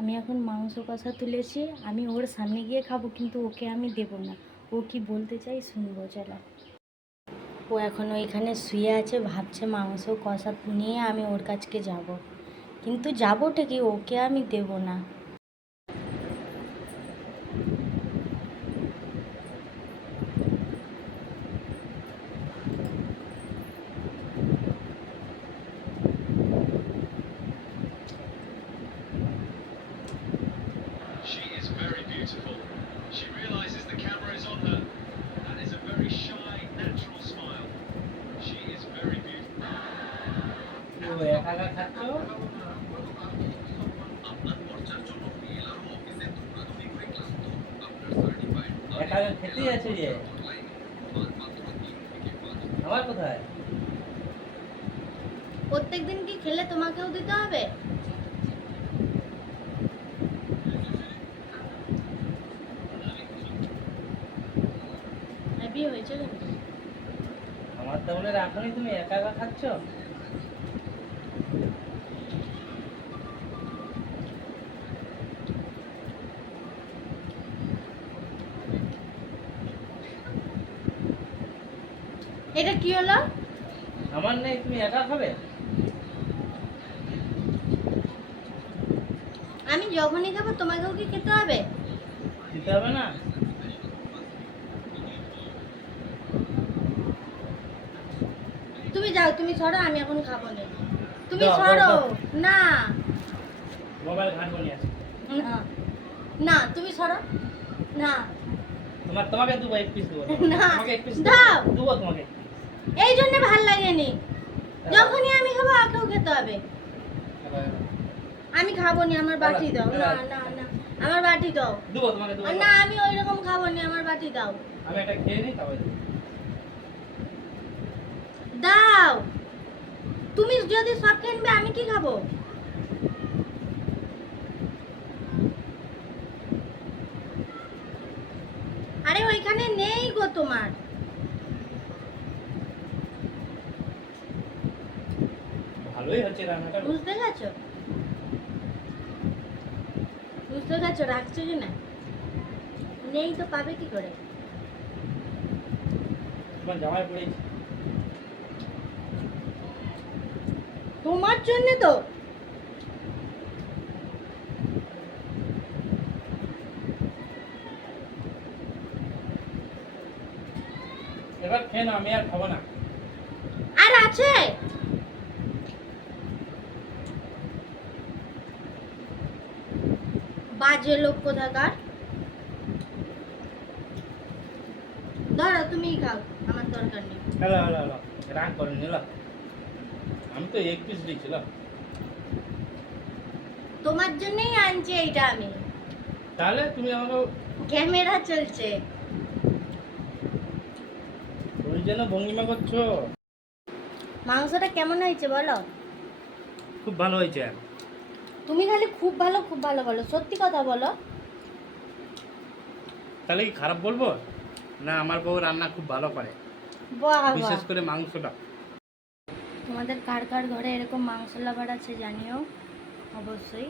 আমি এখন মাংস কষা তুলেছি, আমি ওর সামনে গিয়ে খাবো, কিন্তু ওকে আমি দেবো না। ও কি বলতে চাই শুনবো, চলো। ও এখন ওইখানে শুয়ে আছে, ভাবছে মাংস কষা নিয়ে আমি ওর কাছকে যাব, কিন্তু যাবো ঠিকই, ওকে আমি দেবো না। She is very beautiful. She realizes the camera is on her. That is a very shy, natural smile. She is very beautiful. আপনার পর্যার জন্য পিএলআর অফিসে দৌড়াদৌড়ি করে ক্লান্ত। আপনার সার্টিফাইড খেতেই আছে যে মাত্র 3 থেকে 5 আমার কোথায় প্রত্যেকদিন কি খেলে তোমাকেও দিতে হবে? বিয়ে হয়েছে কেন? আমার তাহলে রাখনি, তুমি একা একা খাচ্ছ। এটা কি হলো? আমার নেই, তুমি একা খাবে। আমি যখনই খাবো তোমাকেও কি খেতে হবে? দিতে হবে না। তুমি যাও, তুমি সরো, আমি এখন খাবো না। তুমি দাও, সরো। দাও। না মোবাইল ঘাট বনি আছে। না না, তুমি সরো। না তোমাকে দেবো, এক পিস দেবো। না, তোমাকে এক পিস দাও। দেবো তোমাকে। এই জন্য ভাল লাগেনি, যখনই আমি খাবো আকেও খেতে হবে। আমি খাবো নি, আমার বাটি দাও। না না না, আমার বাটি দাও। দেবো তোমাকে দেবো। না, আমি ওই রকম খাবো নি, আমার বাটি দাও। আমি একটা খেয়ে নিই তারপরে দেবো। দাও। তুমি যদি সব খেয়ে নেবে, আমি কি খাবো? আরে ওইখানে নেই গো তোমার। ভালোই হচ্ছে রান্নাটা। বুঝতে গেছো? বুঝতে গেছো রাখছো কি না? নেই তো পাবে কি করে? তোমার জামাই পড়েছি। তোমার জন্য তো। এবার খেয়ে নাও, আমি আর খাবো না। আর আছে? বাজে লোক কোথাকার। ধরো তুমিই খাও, আমার দরকার নেই। হ্যালো হ্যালো হ্যালো, রাগ করেন নিল। আমি তো এক পিস দিয়েছিলাম। তোমার জন্যই আনছি এইটা আমি। তাহলে তুমি আমাকে ক্যামেরা চলছে। ওই জন্য ভঙ্গিমা করছো। মাংসটা কেমন হয়েছে বলো? খুব ভালো হয়েছে। তুমি খালি খুব ভালো বলো, সত্যি কথা বলো। তাহলে কি খারাপ বলবো? না, আমার বউ রান্না খুব ভালো করে, বাহ বাহ। বিশেষ করে মাংসটা। তোমাদের কার কার ঘরে এরকম মাংস লাভার আছে জানিও অবশ্যই।